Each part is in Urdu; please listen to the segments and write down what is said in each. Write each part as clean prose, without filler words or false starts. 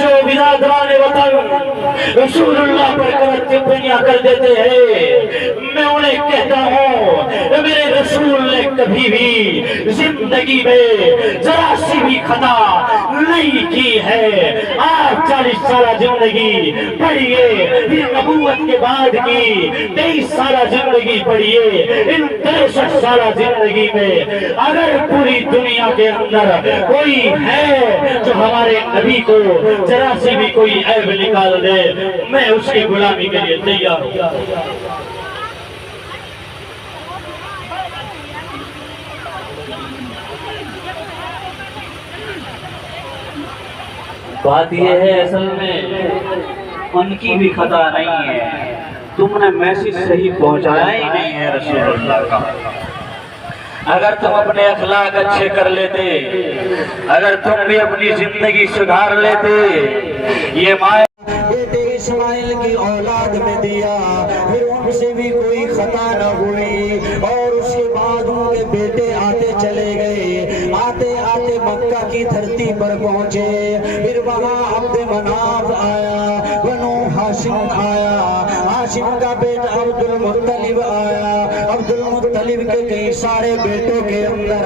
جو برادران وطن رسول اللہ پر غلط ٹپڑیاں کر دیتے ہیں، میں انہیں کہتا ہوں میرے رسول نے کبھی بھی زندگی میں ذرا سی بھی خطا نہیں کی ہے۔ آپ 40 سالہ زندگی پڑھیے، پھر نبوت کے بعد کی 23 سالہ زندگی پڑھیے، ان 63 سالہ زندگی میں اگر پوری دنیا کے اندر کوئی ہے جو ہمارے نبی کو ذرا سی بھی کوئی عیب نکال دے، میں اس کی غلامی کے لیے تیار ہوں۔ بات یہ ہے اصل میں ان کی بھی خطا نہیں ہے، تم نے میسج صحیح پہنچایا ہی نہیں ہے رسول اللہ کا۔ اگر تم اپنے اخلاق اچھے کر لیتے، اگر تم بھی اپنی زندگی سدھار لیتے، یہ مائے بیٹے اسماعیل کی اولاد میں دیا، پھر ان سے بھی کوئی خطا نہ ہوئی، اور اس کے بعد ان کے بیٹے آتے چلے گئے، آتے آتے مکہ کی دھرتی پر پہنچے، پھر وہاں عبد مناف آیا، بنو ہاشم آیا، ہاشم کا بیٹا عبد المطلب آیا، عبد المطلب کے کئی سارے بیٹوں کے اندر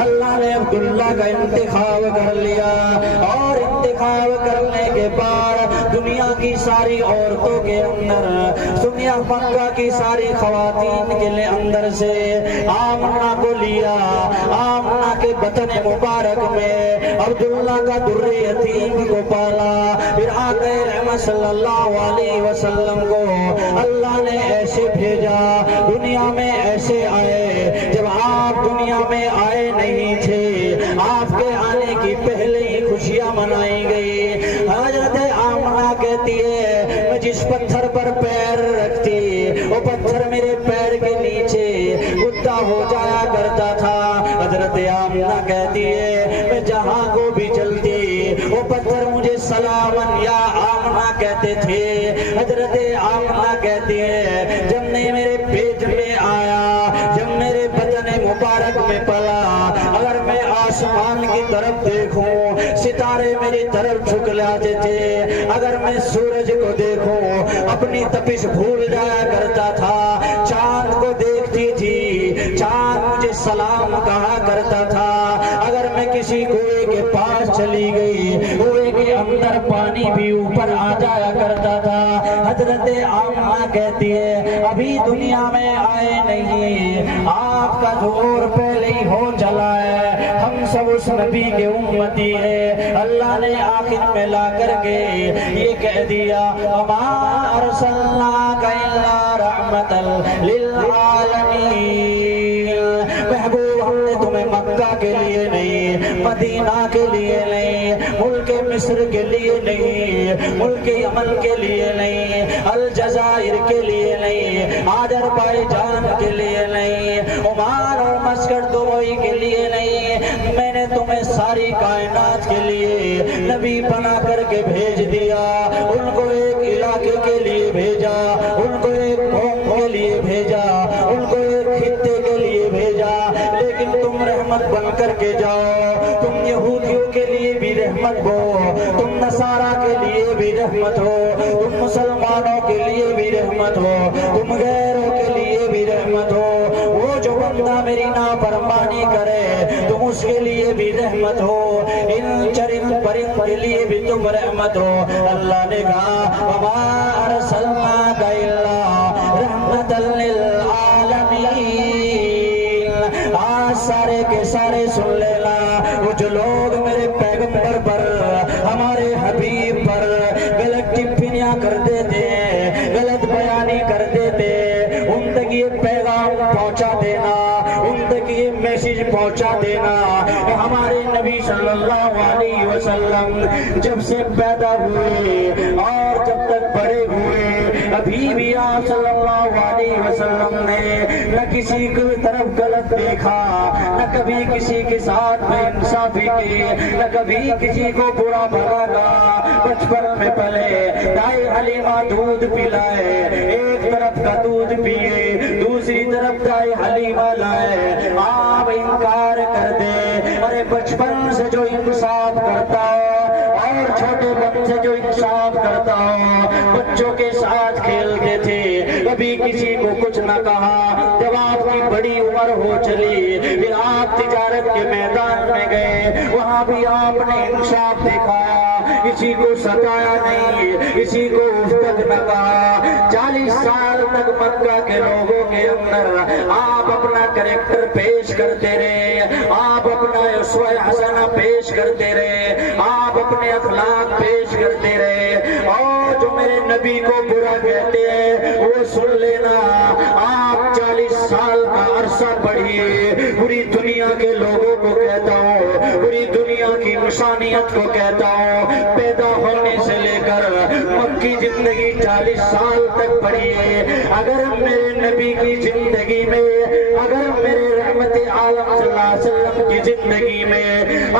اللہ نے عبداللہ کا انتخاب کر لیا، اور انتخاب کرنے کے بعد دنیا کی ساری عورتوں کے اندر، دنیا مکہ کی ساری خواتین کے لئے اندر سے آمنہ کو لیا، آمنہ کے بطن مبارک میں عبداللہ کا در یتیم کو پالا، پھر آقا رحمت صلی اللہ علیہ وسلم کو اللہ نے ایسے بھیجا، دنیا میں ایسے آئے، جب آپ دنیا میں آئے نہیں تھے، آپ کے آنے کی پہلے ہی خوشیاں منائی گئی۔ حضرت آمنہ کہتی ہے میں جس پتھر پر پیر رکھتی وہ پتھر میرے پیر کے نیچے گدا ہو جایا کرتا تھا۔ حضرت آمنہ کہتی ہے میں جہاں کو بھی چلتی وہ پتھر مجھے سلامن یا آمنہ کہتے تھے۔ حضرت آمنہ کہتی ہے جب نے میرے پیٹ میں آیا، جب میرے بدن مبارک میں پلا، اگر میں آسمان کی طرف دیکھوں ستارے میری طرف جھک لاتے تھے، اگر میں سورج کو دیکھوں اپنی تپش بھول جایا کرتا تھا، چاند کو دیکھتی تھی چاند مجھے سلام کہا کرتا تھا، اگر میں کسی کنویں کے پاس چلی گئی کنویں کے اندر پانی بھی اوپر آ جایا کرتا تھا۔ حضرت آمنہ کہتی ہے ابھی دنیا میں آئے نہیں، آپ کا دور پہلے ہی ہو چلا ہے، ہم سب اس نبی کے امتی ہے۔ اللہ نے آخر میں لا کر کے یہ کہہ دیا وَمَا أَرْسَلْنَاكَ إِلَّا رَحْمَةً لِلْعَالَمِينَ۔ محبوب ہم نے تمہیں مکہ کے لیے نہیں، مدینہ کے لیے نہیں، ملک مصر کے لیے نہیں، ملک یمن کے لیے نہیں، الجزائر کے لیے نہیں، آذربائیجان کے لیے نہیں، عمان اور مسکٹ دبئی کے لیے نہیں، میں نے تمہیں ساری کائنات کے لیے نبی بنا کر کے بھیج دیا، ان کو ایک علاقے کے لیے بھیجا، ان کو ایک قوم کے لیے بھیجا، ان کو ایک خطے کے لیے بھیجا، لیکن تم رحمت بن کر کے جاؤ، تم یہودیوں کے لیے بھی رحمت ہو، تم نصارہ کے لیے بھی رحمت ہو، تم مسلمانوں کے لیے بھی رحمت ہو، تم غیروں کے لیے بھی رحمت ہو، وہ جو بندہ میری نافرمانی کرے تم اس کے لیے بھی رحمت ہو، ان چرند پرند کے لیے بھی تم رحمت ہو۔ اللہ نے کہا وَمَا أَرْسَلْنَاكَ إِلَّا رَحْمَةً لِلْعَالَمِينَ۔ آج سارے کے سارے سن لینا، وہ جو لوگ میرے پیغمبر پر ہمارے حبیب پر غلط ٹپڑیاں کر دیتے ہیں، غلط بیانی کر دیتے ہیں، ان تک یہ پیغام پہنچا دینا، ان تک یہ میسیج پہنچا دینا کہ ہمارے نبی صلی اللہ علیہ وسلم جب سے پیدا ہوئے اور جب تک بڑے ہوئے ابھی بھی آپ صلی اللہ علیہ وسلم نے نہ کسی کی طرف غلط دیکھا، نہ کبھی کسی کے ساتھ بے انصافی کی، نہ کبھی کسی کو برا بھلا کہا۔ بچپن میں پلے دائی حلیمہ دودھ پلائے، ایک طرف کا دودھ پیے دوسری طرف دائی حلیمہ لائے، آپ انکار کر دے۔ ارے بچپن سے جو انصاف کرتا اور چھوٹے بچے بچوں کے ساتھ کھیلتے تھے، کبھی کسی کو کچھ نہ کہا۔ جب آپ کی بڑی عمر ہو چلی، پھر آپ تجارت کے میدان میں گئے، وہاں بھی آپ نے انصاف دکھایا، کسی کو ستایا نہیں، کسی کو اف تک نہ کہا۔ 40 سال تک مکہ کے لوگوں کے اندر آپ اپنا کریکٹر پیش کرتے رہے، آپ اپنا اسوہ حسنہ پیش کرتے رہے، آپ اپنے اخلاق پیش کرتے رہے۔ اور جو میرے نبی کو برا کہتے ہیں وہ سن لینا، آپ 40 سال کا عرصہ پڑھیے، پوری دنیا کے لوگوں کو کہتا ہوں، پوری دنیا کی نشانیت کو کہتا ہوں، پیدا ہونے سے لے کر مکی زندگی 40 سال تک پڑھیے۔ اگر میرے نبی کی زندگی میں، اگر میرے رحمت عالم صلی اللہ علیہ وسلم کی زندگی میں،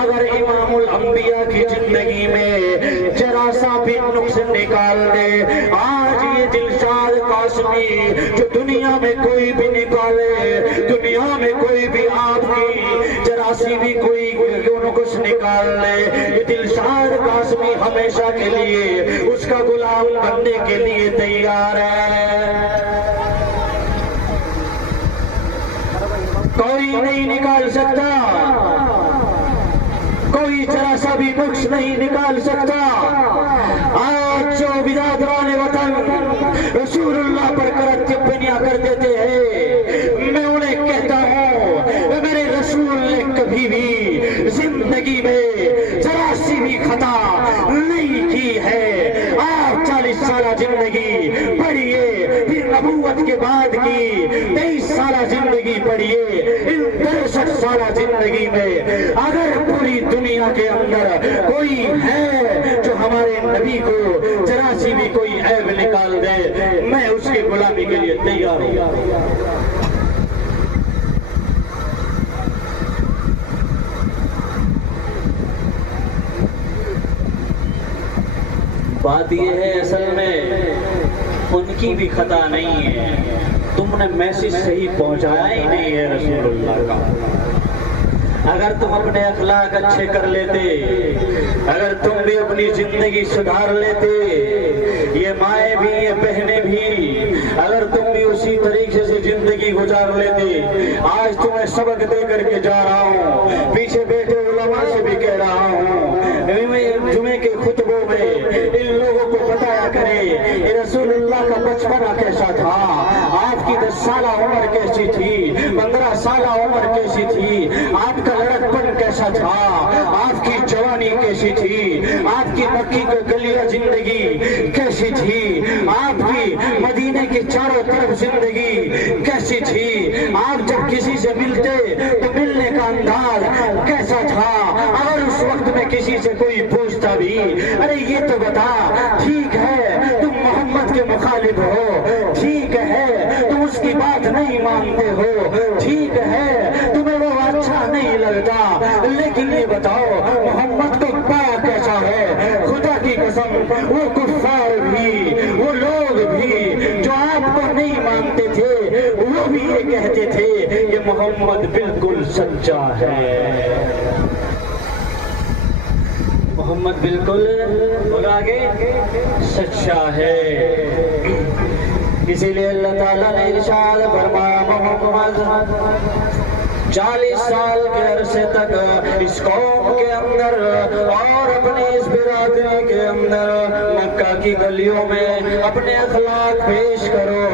اگر امام الانبیاء کی زندگی میں ذرا سا بھی نقص نکال دے، آج یہ دلشاد قاسمی جو دنیا میں کوئی بھی نکالے، دنیا میں کوئی بھی آپ کی ذرا سی بھی کوئی نقص نکال لے، یہ دلشاد قاسمی ہمیشہ کے لیے اس کا غلام بننے کے لیے تیار ہے۔ کوئی نہیں نکال سکتا، کوئی ذرا سا بھی نقص نہیں نکال سکتا۔ آج جو برادران وطن رسول اللہ پر کرتبیاں کر دیتے ہیں، میں انہیں کہتا ہوں میرے رسول نے کبھی بھی زندگی میں ذرا سی بھی خطا نہیں کی ہے۔ آپ 40 سالہ زندگی پڑھیے، پھر نبوت کے بعد کی 23 سالہ زندگی پڑھیے، ان 63 سالہ زندگی میں اگر پوری دنیا کے اندر کوئی ہے جو ہمارے نبی کو ذرا سی بھی کوئی عیب نکال دے، میں اس کی غلامی کے لیے تیار ہوں۔ بات یہ ہے اصل میں ان کی بھی خطا نہیں ہے، تم نے میسج صحیح پہنچایا ہی نہیں ہے رسول اللہ کا۔ اگر تم اپنے اخلاق اچھے کر لیتے، اگر تم بھی اپنی زندگی سدھار لیتے، یہ مائیں بھی یہ بہنیں بھی اگر تم بھی اسی طریقے سے زندگی گزار لیتے، آج تمہیں سبق دے کر کے جا رہا ہوں، پیچھے بیٹھے علماء سے بھی کہہ رہا ہوں، جمعے کے خطبوں میں ان لوگوں کو بتایا کرے کہ رسول اللہ کا بچپنا کیسا تھا، آپ کی 10 سالہ عمر کیسی تھی، 15 سالہ عمر کیسی تھی، آپ کا لڑکپن کیسا تھا، آپ کی جوانی کیسی تھی، آپ کی مکی کو گلیاں زندگی کیسی تھی، آپ کی مدینے کی چاروں طرف زندگی کیسی تھی، آپ جب کسی سے ملتے تو ملنے کا انداز کیسا تھا، اگر اس وقت میں کسی سے کوئی پوچھتا بھی ارے یہ تو بتا، ٹھیک ہے تم محمد کے مخالف ہو، ٹھیک ہے تم اس کی بات نہیں مانتے ہو، ٹھیک ہے تمہیں وہ اچھا نہیں لگتا، لیکن یہ بتاؤ محمد کو پایا کیسا ہے؟ خدا کی قسم وہ کفار بھی، وہ لوگ بھی جو آپ کو نہیں مانتے تھے، وہ بھی یہ کہتے تھے کہ محمد بالکل سچا ہے، محمد بالکل آگے سچا ہے۔ اسی لیے اللہ تعالیٰ نے ارشاد فرمایا محمد 40 سال کے عرصے تک اس قوم کے اندر اور اپنی اس برادری کے اندر مکہ کی گلیوں میں اپنے اخلاق پیش کرو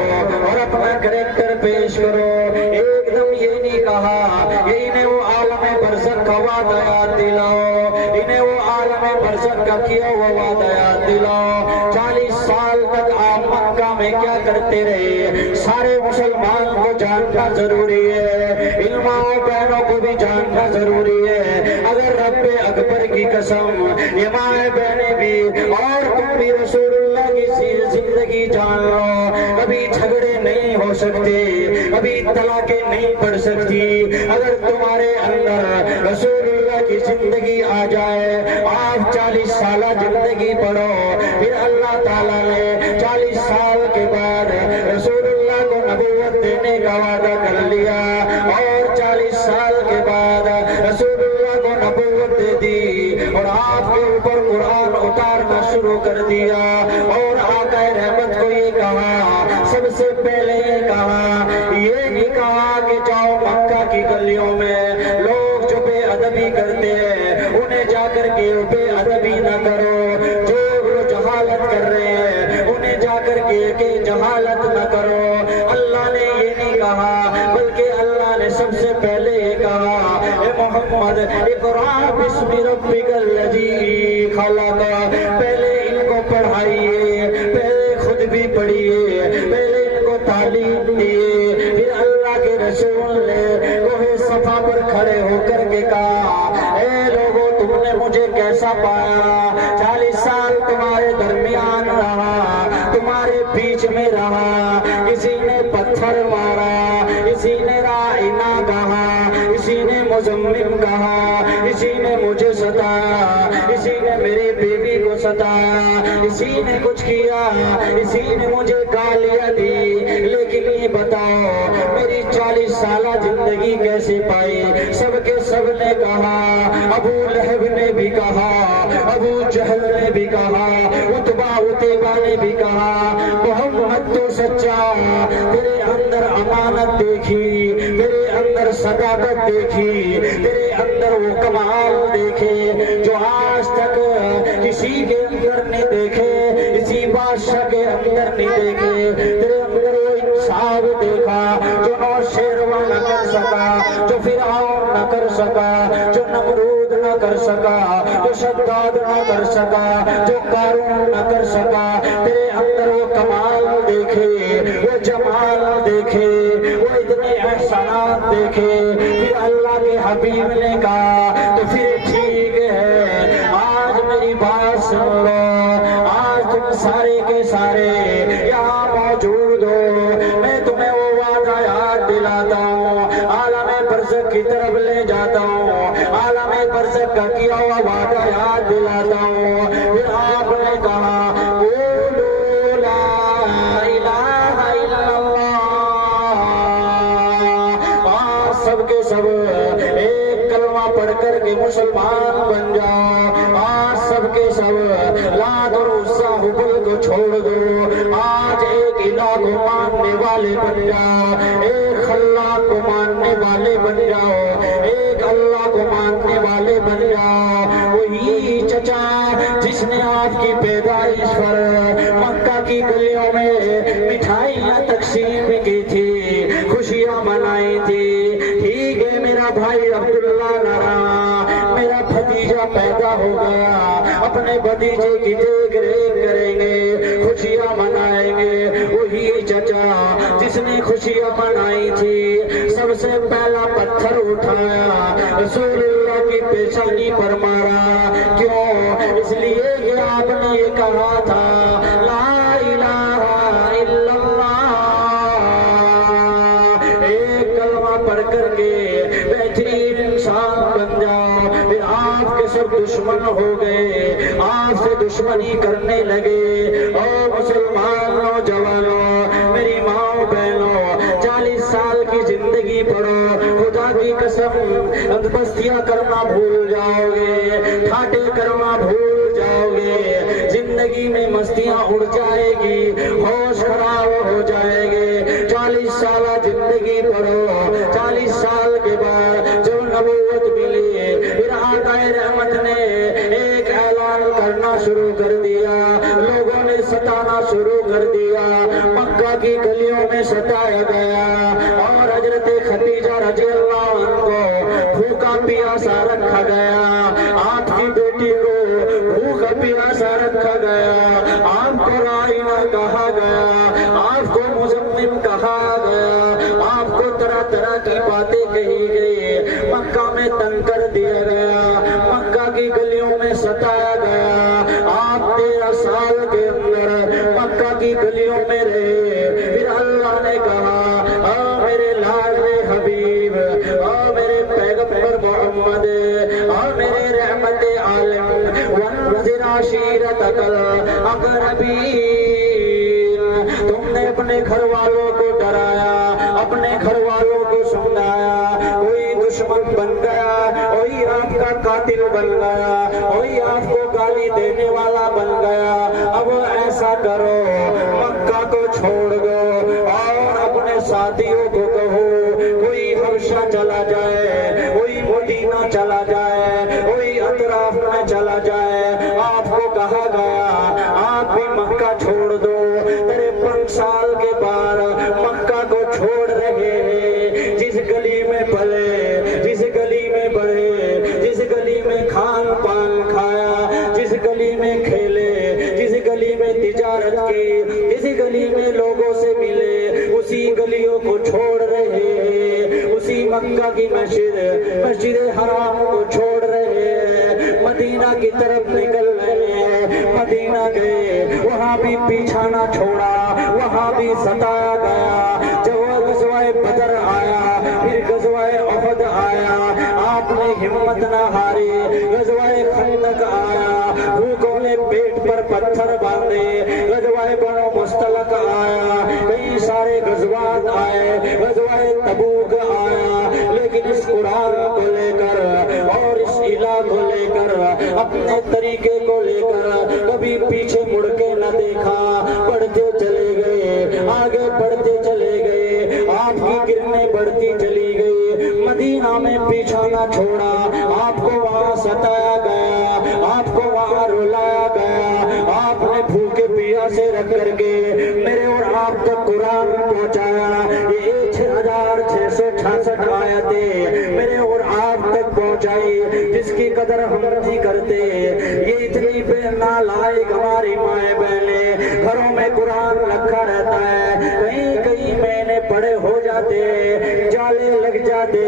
اور اپنا کریکٹر پیش کرو، ایک دم یہ نہیں کہا کہ انہیں وہ عالم برزخ کا وعدہ یاد دلاؤ، انہیں وہ عالم برزخ کا کیا ہوا وعدہ یاد دلاؤ۔ 40 سال تک آپ مکہ میں کیا کرتے رہے، سارے مسلمان کو جاننا ضروری ہے، علماء بہنوں کو بھی جاننا ضروری ہے۔ اگر رب اکبر کی قسم یہ مائیں بہنیں بھی اور تم بھی رسول اللہ کی زندگی جان لو، کبھی جھگڑے نہیں ہو سکتے، کبھی طلاقیں نہیں پڑ سکتی، اگر تمہارے اندر رسول اللہ کی زندگی آ جائے، آپ 40 سالہ زندگی پڑھو، پھر اللہ تعالیٰ نے 40 سال کے بعد رسول اللہ کو نبوت دینے کا وعدہ کر لیا، اور 40 سال کے بعد رسول اللہ کو نبوت دے دی اور آپ کے اوپر قرآن اتارنا شروع کر دیا، اور آقا رحمت بڑے بے ادبی نہ کرو، جو جہالت کر رہے ہیں انہیں جا کر کے جہالت نہ کرو۔ اللہ نے یہ نہیں کہا، بلکہ اللہ نے سب سے پہلے یہ کہا، اے محمد اقرأ باسم ربک الذی خلق، پہلے ان کو پڑھائیے، پہلے خود بھی پڑھیے، پہلے ان کو تعلیم دیے۔ پھر اللہ کے رسول نے کوہ صفا پر کھڑے ہو کر کے کہا، اے لوگوں تم نے مجھے کیسا پایا؟ 40 سال تمہارے درمیان رہا، تمہارے بیچ میں رہا، کسی نے پتھر مارا، کسی نے رائنا کہا، کسی نے مزمم کہا، کسی نے مجھے ستایا، کسی نے میری بیوی کو ستایا، کسی نے کچھ کیا، کسی نے مجھے گالیاں دی، لیکن یہ بتاؤ میری 40 سالہ زندگی کیسے پائی؟ سب کے سب نے کہا، ابو لہب نے بھی کہا، ابو جہل نے بھی کہا، عتبہ عتیبہ نے بھی کہا، محمد تو سچا، تیرے اندر امانت دیکھی، تیرے اندر صداقت دیکھی، تیرے اندر وہ کمال دیکھے جو آج تک کسی کے اندر نہیں دیکھے، کسی بادشاہ کے اندر نہیں دیکھے، تیرے اندر وہ انصاف دیکھا جو نوشیروان نہ کر سکا، جو فرعون نہ کر سکا، جو نمرود نہ کر سکا، جو شداد نہ کر سکا، جو قارون نہ کر سکا۔ تیرے اندر وہ کمال دیکھے، وہ جمال دیکھے، وہ اتنے احسانات دیکھے۔ پھر اللہ کے حبیب نے کہا تو پھر ٹھیک ہے، آج میری بات سن لو، آج تم سارے کے سارے یہاں موجود ہو، میں تمہیں وہ وعدہ یاد دلاتا ہوں، عالم برزخ کی طرف لے جاتا ہوں، عالم برزخ کا کیا ہوا وعدہ یاد دلاتا ہوں۔ پھر آپ نے کہا قولوا لا الہ الا اللہ، آج سب کے سب ایک کلمہ پڑھ کر کے مسلمان بن جاؤ، آج سب کے سب لات اور عزا حبل کو چھوڑ دو، آج ایک الہ کو ماننے والے بن جاؤ، ایک خلاق کو ماننے والے بن جاؤ، ایک اللہ کو ماننے والے بن جاؤ۔ وہی چچا جس نے آپ کی پیدائش پر مکہ کی گلیوں میں مٹھائیاں تقسیم کی تھی، خوشیاں منائی تھی، ٹھیک ہے میرا بھائی عبداللہ نہ رہا، میرا بھتیجا پیدا ہو گیا، اپنے بھتیجے کی دیکھ ریکھ کریں گے، خوشیاں منائیں گے۔ وہی چچا جس نے خوشیاں منائی تھی، سب سے پہلا پتھر اٹھایا، رسول اللہ کی پیشانی پر مارا، کیوں؟ اس لیے کہ آپ نے یہ کہا تھا لا الہ الا اللہ، ایک کلمہ پڑھ کر کے بہترین انسان بن جاؤ۔ پھر آپ کے سب دشمن ہو گئے، آپ سے دشمنی کرنے لگے۔ اور مسلمان نوجوانوں، میری ماں بہنوں، 40 سال کی زندگی پڑھو، خدا کی قسم بستیاں کرنا بھول جاؤ گے، ٹھاٹے کرنا بھول جاؤ گے، زندگی میں مستیاں اڑ جائے گی، ہوش خراب ہو جائے گے۔ 40 سالہ زندگی پڑھو، 40 سال کے بعد جو نبوت ملی، پھر آقا رحمت نے ایک اعلان کرنا شروع کر دیا، لوگوں نے ستانا شروع کر دیا، مکہ کی گلیوں میں ستایا گیا، اور حضرت خدیجہ رضی اللہ عنہ کو بھوکا پیاسا رکھا گیا، آپ کی بیٹی کو بھوکا پیاسا رکھا گیا، آپ کو رائنا کہا گیا، آپ کو مزمم کہا گیا، آپ کو طرح طرح کی باتیں کہی گئی، مکہ میں تنگ کر دیا گیا، مکہ کی گلیوں میں ستایا گیا۔ آپ 13 سال کے اندر مکہ کی گلیوں میں رہے۔ پھر اللہ نے کہا اے میرے لاڈلے حبیب، اے میرے پیغمبر محمد، اے میرے رحمت عالم، وانذر عشیرتک الاقربین، تم نے اپنے گھر والوں کو ڈرایا، اپنے گھر والوں کو سمجھایا، کوئی دشمن بن گیا، کوئی آپ کا قاتل بن گیا، کوئی آپ کو گالی دینے والا بن گیا، اب ایسا کرو مکہ کو چھوڑ دو اور اپنے ساتھیوں کو کہو کوئی حبشہ چلا جائے، کوئی مدینہ چلا جائے، کوئی اطراف میں چلا چھوڑ دو. 53 سال کے بعد مکہ کو چھوڑ رہے ہیں. جس گلی میں پلے، جس گلی میں بڑھے، جس گلی میں کھان پان کھایا، جس گلی میں کھیلے، جس گلی میں تجارت کی، جس گلی میں لوگوں سے ملے، اسی گلیوں کو چھوڑ رہے ہیں. اسی مکہ کی مسجد حرام کو چھوڑ رہے ہیں. مدینہ کی طرف نکل رہے ہیں. مدینہ گئے، وہاں بھی پیچھا نہ چھوڑا، وہاں بھی ستایا گیا. جب غزوہ بدر آیا، پھر غزوہ احد آیا، آپ نے ہمت نہ ہاری. غزوہ خندق آیا، بھوکوں نے پیٹ پر پتھر باندھے. غزوہ بنو مستلق آیا، کئی سارے غزوات آئے. غزوہ تبوک آیا، لیکن اس قرآن کو لے کر اور اس الہ کو لے کر، اپنے طریقے کو لے کر کبھی پیچھے مڑ کے نہ دیکھا. بڑھتے چلے گئے، آگے بڑھتے چلے گئے، آپ کی کرنیں بڑھتی چلی گئی. مدینہ میں پیچھا نہ چھوڑا. آپ کو وہاں ستایا گیا، آپ کو وہاں رلایا گیا. آپ نے بھوکے پیاسے رکھ کر کے میرے اور آپ تک قرآن پہنچایا. یہ 6666 آیتیں میرے اور آپ تک پہنچائی، جس کی قدر ہم نہیں کرتے. یہ اتنی بے نالائق ہماری مائیں بہنیں، گھروں میں قرآن رکھا رہتا ہے، کہیں کہیں مہینے بڑے ہو جاتے، جالے لگ جاتے.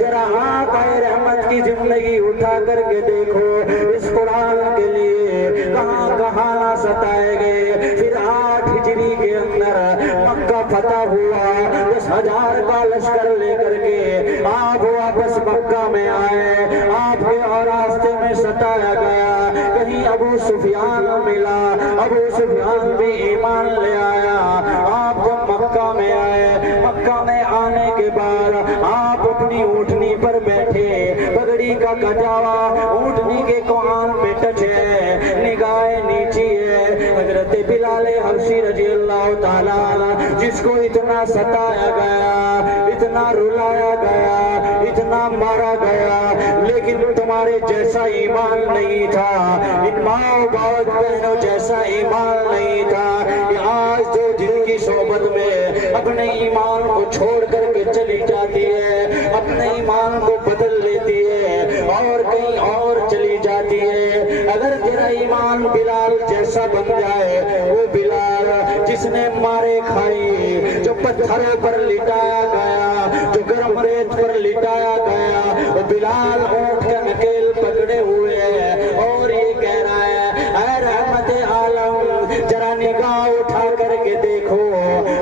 ذرا آقا رحمت کی زندگی اٹھا کر کے دیکھو، اس قرآن کے لیے کہاں کہاں نہ ستائے گئے. پھر 8 ہجری کے اندر مکہ فتح ہوا. 10,000 کا لشکر لے کر کے آپ واپس مکہ میں آئے. آپ کے اور راستے میں ستایا گیا. کہیں ابو سفیان ملا، ابو سفیان بھی ایمان لے آیا. آپ کو مکہ میں آئے. مکہ میں آنے کے بعد آپ اپنی اونٹنی پر بیٹھے، پگڑی کا کٹاوا اونٹنی کے کوان پہ ٹچ ہے، نگاہیں نیچی ہے. حضرت بلال حبشی رضی اللہ تعالیٰ عنہ، جس کو اتنا ستایا گیا، اتنا رلایا گیا، اتنا مارا گیا، لیکن تمہارے جیسا ایمان نہیں تھا، ان ماں باپ بہنوں جیسا ایمان نہیں تھا. کہ آج جو جن کی صحبت میں اپنے ایمان کو چھوڑ کر کے چلی جاتی ہے، اپنے ایمان کو بدل لیتی ہے اور کہیں اور چلی جاتی ہے. اگر تیرا ایمان بلال جیسا بن جائے، وہ بلال جس نے مارے کھائی، جو پتھروں پر لٹایا گیا، جو گرم ریت پر لٹایا گیا، وہ بلال اونٹ کا نکیل پکڑے ہوئے ہے اور یہ کہہ رہا ہے، اے رحمت عالم ذرا نگاہ اٹھا کر کے دیکھو،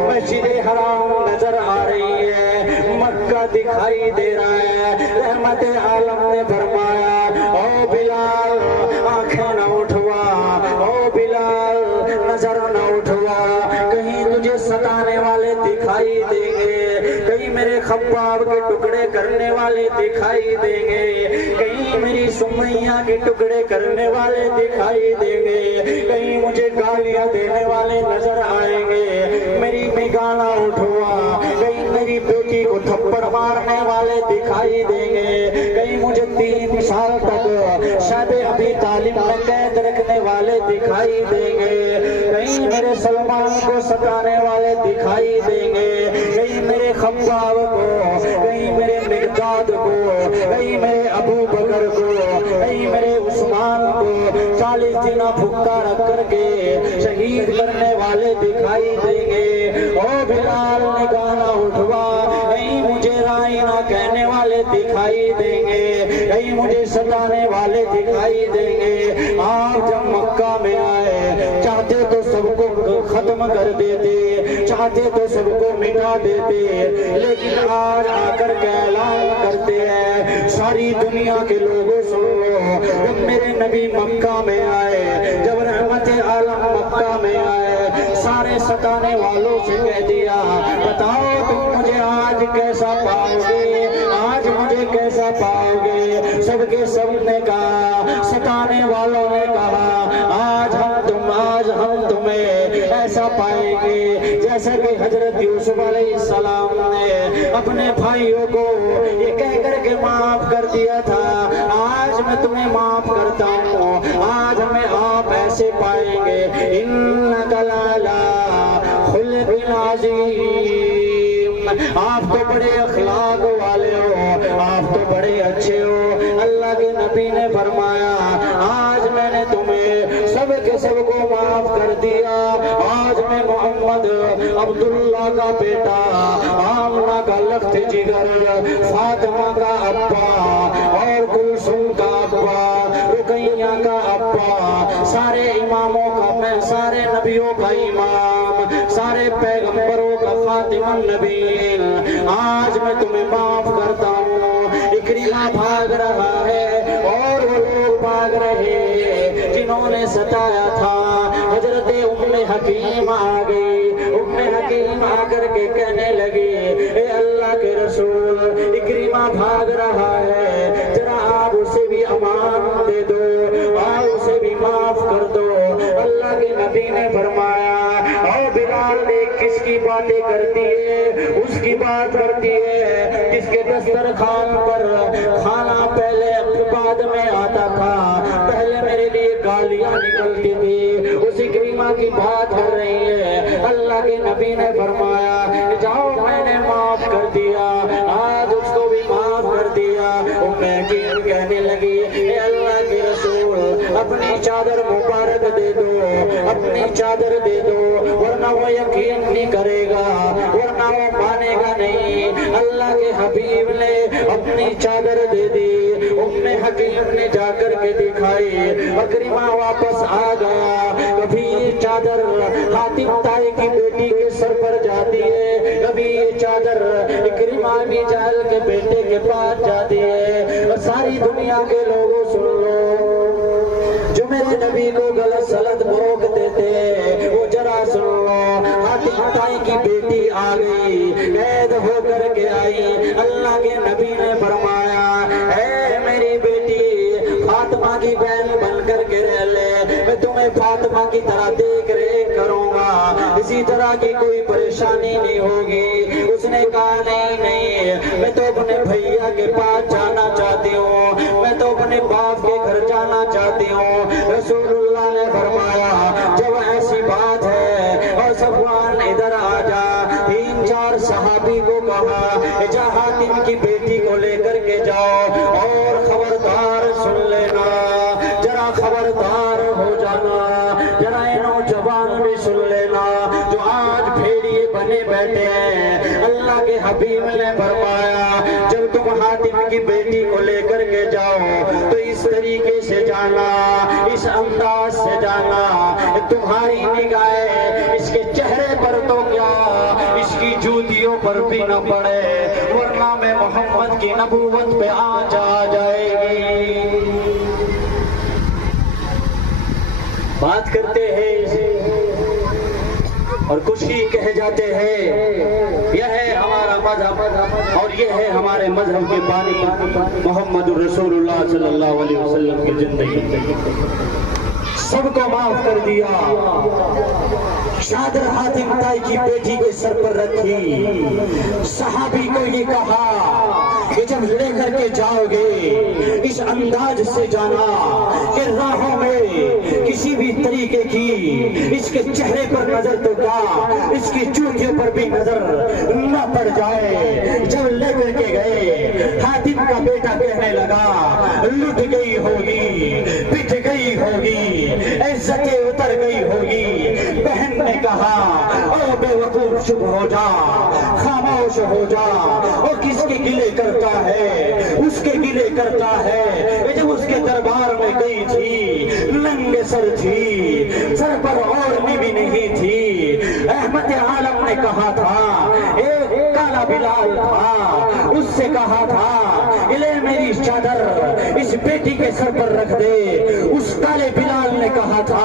مسجد حرام نظر آ رہی ہے، مکہ دکھائی دے رہا ہے. رحمت عالم نے فرمایا، او بلال آنکھیں نہ اٹھوا، او بلال نظر نہ اٹھوا، کہیں تجھے ستانے والے دکھائی دیں گے، کہیں میرے خباب کے ٹکڑے کرنے والے دکھائی دیں گے، کہیں میری سمیہ کے ٹکڑے کرنے والے دکھائی دیں گے، کہیں مجھے گالیاں دینے والے نظر آئیں گے. میری نگاہ نہ اٹھوا، کہیں میری بیٹی کو تھپڑ مارنے والے دکھائی دیں گے، کہیں مجھے 3 سال تک شاید ابھی تعلیم میں قید رکھنے والے دکھائی دیں گے، کہیں میرے سلمان کو ستانے والے دکھائی دیں گے، کہیں میرے خباب کو، کہیں میرے مقداد کو، کہیں میرے ابو بکر کو، کہیں میرے عثمان کو 40 دن بھوکا رکھ کر کے شہید کرنے والے دکھائی دیں گے. او بلال نگاہ نہ اٹھوا، کہیں مجھے رائی نہ کہنے والے دکھائی دیں گے، کہیں مجھے ستانے والے دکھائی دیں گے. آپ جب مکہ میں آئے، چاہتے تو سب کو ختم کر دیتے، چاہتے تو سب کو مٹا دیتے، لیکن آج آ کر کے اعلان کرتے ہیں، ساری دنیا کے لوگوں سن لو، جب میرے نبی مکہ میں آئے، جب رحمت عالم مکہ میں آئے، سارے ستانے والوں سے کہہ دیا، بتاؤ تم مجھے آج کیسا پاؤ گے، آج مجھے کیسا پاؤ گے. سب کے سب نے کہا، ستانے والوں نے کہا، آج ہم تمہیں ایسا پائیں گے جیسا کہ حضرت یوسف علیہ السلام نے اپنے بھائیوں کو یہ کہہ کر کے معاف کر دیا تھا، آج میں تمہیں معاف کرتا ہوں، آج ہمیں آپ ایسے پائیں گے. انک لا عظیم، آپ تو بڑے اخلاق والے ہو، آپ تو بڑے اچھے ہو۔ اللہ کے نبی نے فرمایا آج میں نے تمہیں سب کے سب کو معاف کر دیا۔ آج میں محمد عبداللہ کا بیٹا، آمنہ کا لخت جگر، فاطمہ کا ابا اور کلثوم کا ابا، رقیہ کا ابا، سارے اماموں کا میں، سارے نبیوں کا امام، سارے پیغمبروں کا خاتم النبیین، آج میں تمہیں معاف کرتا ہوں۔ اکرمہ بھاگ رہا ہے اور وہ لوگ بھاگ رہے جنہوں نے ستایا تھا۔ حضرت ام حکیم آ گئی، ام حکیم آ کر کے کہنے لگی اے اللہ کے رسول، اکرمہ بھاگ رہا ہے، ذرا آپ اسے بھی امان دے دو، آپ اسے بھی معاف کر دو۔ اللہ کے نبی نے فرمایا اور بلال دیکھ کس کی باتیں کرتی ہے، اس کی بات کرتی ہے جس کے دسترخوان پر کھانا پہلے بعد میں آتا تھا، پہلے میرے لیے گالیاں نکلتی تھی، اس اکرمہ کی بات کر رہی ہے۔ اللہ کے نبی نے فرمایا جاؤ میں نے معاف کر دیا، آج اس کو بھی معاف کر دیا۔ ام حکیم کہنے لگی اے اللہ کے رسول، اپنی چادر مبارک دے دو، اپنی چادر دے دو، ورنہ وہ یقین نہیں کرے گا، ورنہ وہ مانے گا نہیں۔ اللہ کے حبیب نے اپنی چادر دے دی، ام حکیم نے جا کر کے دکھائی، اکرمہ واپس آ گیا۔ کبھی یہ چادر حاتم طائی کی بیٹی کے سر پر جاتی ہے، کبھی یہ چادر اکرمہ بن جہل کے بیٹے کے پاس جاتی ہے۔ اور ساری دنیا کے لوگوں سن لو، جو میرے نبی کو غلط سلط بھوک دیتے وہ ذرا سن لو۔ حاتم طائی کی بیٹی آ گئی، قید ہو کر کے آئی، اللہ کے نبی نے فرمایا اے میری بیٹی فاطمہ کی بہن بن کر کے رہ لے، میں تمہیں فاطمہ کی طرح دیکھ ریکھ کروں گا، اسی طرح کی کوئی پریشانی نہیں ہوگی۔ اس نے کہا نہیں، میں تو اپنے بھیا کے پاس جانا چاہتی ہوں، میں تو اپنے باپ کے گھر جانا چاہتی ہوں۔ رسول اللہ نے فرمایا جب ایسی بات ہے اور صفوان ادھر آ جا، 3-4 صحابی کو کہا جا حاتم کی بیٹی کو لے کر کے جاؤ، اور خبردار سن لینا، ذرا خبردار ہو جانا، ذرا نوجوان بھی سن لینا جو آج بھیڑیے بنے بیٹھے ہیں۔ اللہ کے حبیب نے فرمایا جب تم حاتم کی بیٹی کو لے کر کے جاؤ تو اس طریقے سے جانا، اس انداز سے جانا، تمہاری نگاہیں اس کے چہرے پر تو کیا اس کی جوتیوں پر بھی نہ پڑے، ورنہ میں محمد کی نبوت پہ آنچ آ جائے گی۔ بات کرتے ہیں اور کچھ ہی کہہ جاتے ہیں، یہ ہے ہمارا مذہب اور یہ ہے ہمارے مذہب کے بانی محمد الرسول اللہ صلی اللہ علیہ وسلم کی زندگی۔ سب کو معاف کر دیا، چادر حاتم طائی کی بیٹی کے سر پر رکھی، صحابی کو یہ کہا کہ جب لے کر کے جاؤ گے اس انداز سے جانا کہ راہوں میں کسی بھی طریقے کی اس کے چہرے پر نظر تو کیا اس کی چوٹیوں پر بھی نظر نہ پڑ جائے۔ جب لے کر کے گئے حاتم کا بیٹا کہنے لگا لٹ گئی ہوگی، پٹ گئی ہوگی، عزتیں اتر گئی ہوگی۔ بہن نے کہا او بے وقوف چپ ہو جا، خاموش ہو جا، اور کس کے گلے کرتا ہے، اس کے گلے کرتا ہے۔ جب اس کے دربار میں گئی تھی ننگے سر تھی، سر پر اوڑھنی بھی نہیں تھی۔ احمد عالم نے کہا تھا، ایک کالا بلال تھا، اس سے کہا تھا لے میری چادر اس بیٹی کے سر پر رکھ دے۔ اس کالے بلال نے کہا تھا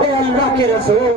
اے اللہ کے رسول